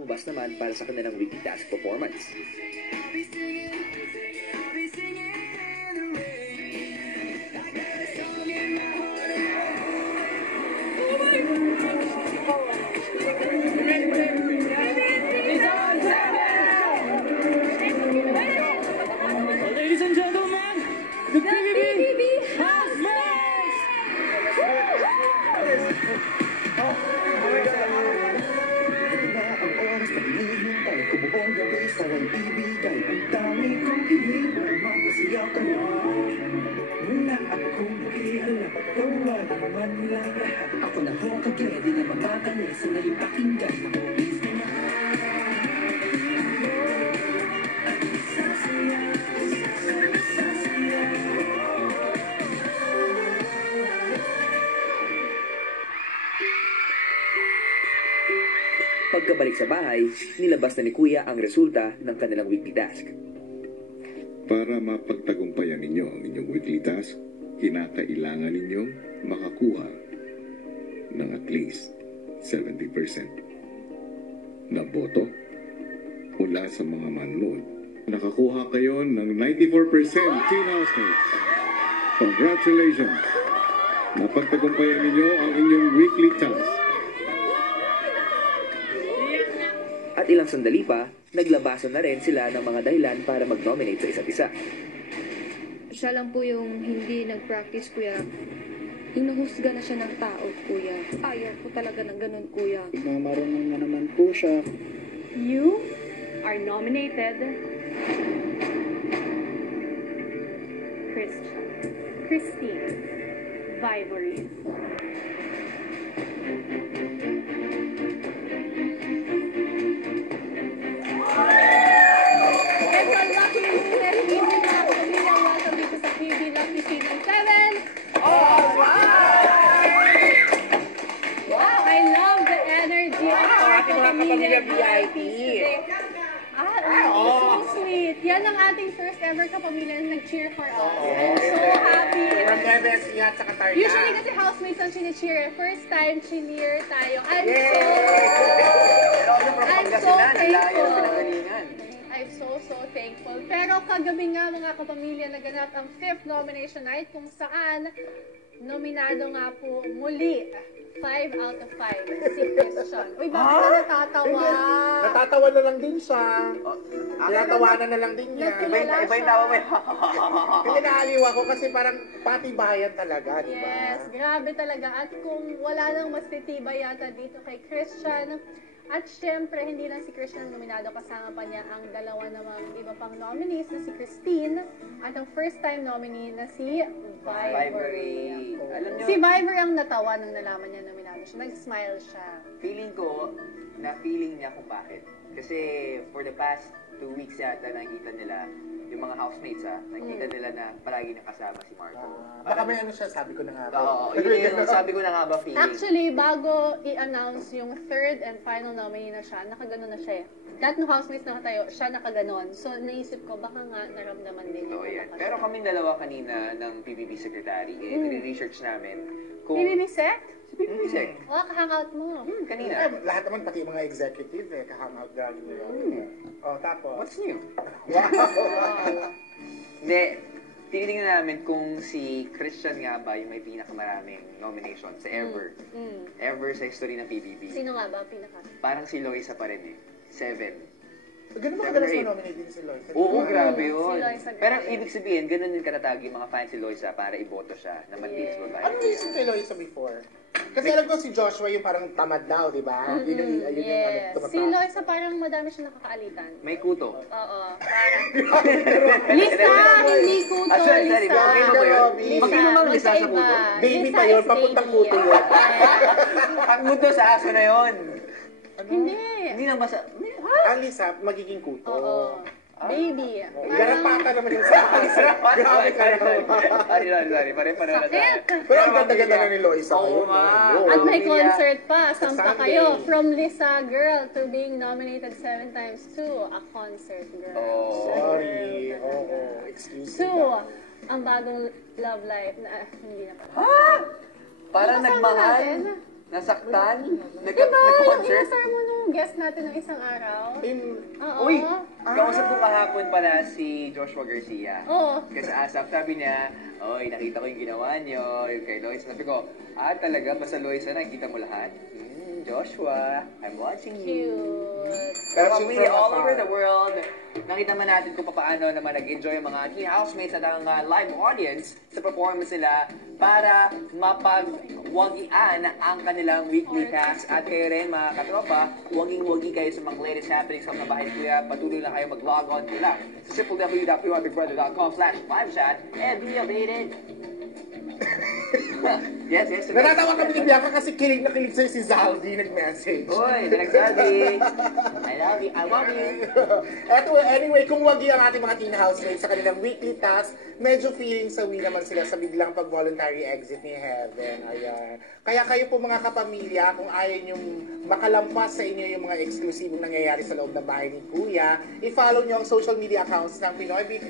lumabas naman para sa kanilang weekly task performance. Ladies and gentlemen, the PBB Housemates! Ang oras na hinihintay ko buong gabi sa ang ibigay. Ang dami kong hinihintay, magpasiyaw ka na. Wala akong makihalap, wala naman lang lahat. Ako na ho kagedi na mapakalis na ipakinggan mo. Please ka na. Pagkabalik sa bahay, nilabas na ni Kuya ang resulta ng kanilang weekly task. Para mapagtagumpayan ninyo ang inyong weekly task, kinakailangan ninyong makakuha ng at least 70% na boto mula sa mga manood. Nakakuha kayo ng 94% Teen Housemates. Congratulations! Napagtagumpayan ninyo ang inyong weekly task. At ilang sandali pa, naglabasan na rin sila ng mga dahilan para mag-nominate sa isa't isa. Siya lang po yung hindi nag-practice, kuya. Yung nahusga na siya ng tao, kuya. Ayaw ko talaga ng ganun, kuya. Marunong na naman po siya. You are nominated Christine Vivory. Kapamilya VIP. So sweet. Yan ang ating first ever kapamilya na nag-cheer for us. I'm so happy. From Nueva Ecija at saka Tarlac. Usually kasi housemates ang chine-cheer. First time cheer tayo. I'm so thankful. I'm so thankful. Pero kagabi nga mga kapamilya naganap ang 5th nomination night kung saan nominado nga po muli 5 out of 5 si Christian. Uy, bakit ka natatawa? Natatawa na lang din siya. Tinatawanan na lang din niya. Iba yung tawa mo. Kasi naaliw ako kasi parang patibayan talaga, di ba? Yes, grabe talaga. At kung wala nang mas titibay yata dito kay Christian, at syempre, hindi lang si Christian ang nominado, kasama pa niya ang dalawa namang iba pang nominees na si Christine at ang first time nominee na si Vivory. Alam niyo, Si Vivory ang natawa nung nalaman niya nominado siya. Nag-smile siya. feeling ko, na-feeling niya kung bakit. Kasi for the past 2 weeks yata nakikita nila, yung mga housemates nakikita nila na palagi nakasama si Marco. Baka may ano siya, sabi ko na nga. Oo, yun yung sabi ko na nga ba feeling. Actually, bago i-announce yung third and final nominee na siya, nakaganon na siya eh. Lahat ng housemates na tayo, siya nakaganon. So, naisip ko, baka nga naramdaman din Oo, yung yan. nakasya. Pero kaming dalawa kanina ng PBB Secretary, research namin kung... PBB Sec? PBB Sec. Oh, kahangout mo. Kanina. Lahat naman, pati mga executive kahangout lagi nila. Oh, tapos? What's new? Hindi, tinitingnan namin kung si Christian nga ba yung may pinakamaraming nominations sa ever. Ever sa history ng PBB. Sino nga ba pinaka? Parang si Loisa pa rin 7. Ganun ba kadalas ma-nominate din si Lloyd? Oo, grabe yun. Si Loisa, Pero grabe. ibig sabihin, ganun din katatag yung mga fans si Loisa para iboto siya na mag-teams Yeah. babae. Ano naisip kay Lloyd before? Kasi alam ko si Joshua yung parang tamad daw, di ba? Yun yung Yes. tumataas. Si Loisa parang madami siya nakakaalitan. May kuto. Oo. Parang... Lisa! Hindi kuto, Sorry, Lisa. okay mo ba yun? Lisa, Magkano bang Lisa sa magkaiba. kuto? Baby Lisa pa yun, is papuntang baby. kuto yun. Ang kuto sa aso na yun. Hindi. Hindi na basa... Ang Lisa, magiging kuto. Oo. Baby. Garapata naman yung sa akin. Grabe ka naman. Sorry. Pare-pareho na tayo. Sakit. Pero ang ganda-ganda na ni Loisa Oo ngayon. nga. Oo. At may Pamilya. concert pa. Sampa Sunday. kayo. From Lisa Girl to being nominated 7 times to a concert girl. Oh. Sorry. Oo. Excuse me. To ang bagong love life na hindi na pala. Parang Kasama nagmahal. natin. Nasaktan? Diba? Yung Nag-concert? inasar mo nung guest natin ng isang araw. Oo. Uy! Kausap ko kahapon pala si Joshua Garcia. Oo. Kasi asap, sabi niya, oy, nakita ko yung ginawa niyo, yung kay Loisa. Sabi ko, talaga ba sa Loisa nakita mo lahat? Joshua, I'm watching you. Cute. Pero pamilya all over the world, nakita man natin kung paano naman nag-enjoy ang mga teen housemates at ang live audience sa performance nila para mapagwagian ang kanilang weekly tasks. At kayo rin, mga katropa, waging-wagi kayo sa mga latest happenings sa mga bahay ni Kuya. Patuloy lang kayo mag-log on nyo lang sa www.purbrother.com/livechat and be updated. Yes. Natatawa kami ni Bianca kasi kilig na kilig sa'yo si Zaldi nag-message. Uy, nagsabi. I love you. I want you. Anyway, kung wagi ang ating mga teen housemates sa kanilang weekly task, medyo feeling sawi naman sila sa biglang pag-voluntary exit ni Heaven. Ayan. Kaya kayo po mga kapamilya, kung ayaw niyong makalampas sa inyo yung mga eksklusibong nangyayari sa loob ng bahay ni Kuya, i-follow niyo ang social media accounts ng Pinoy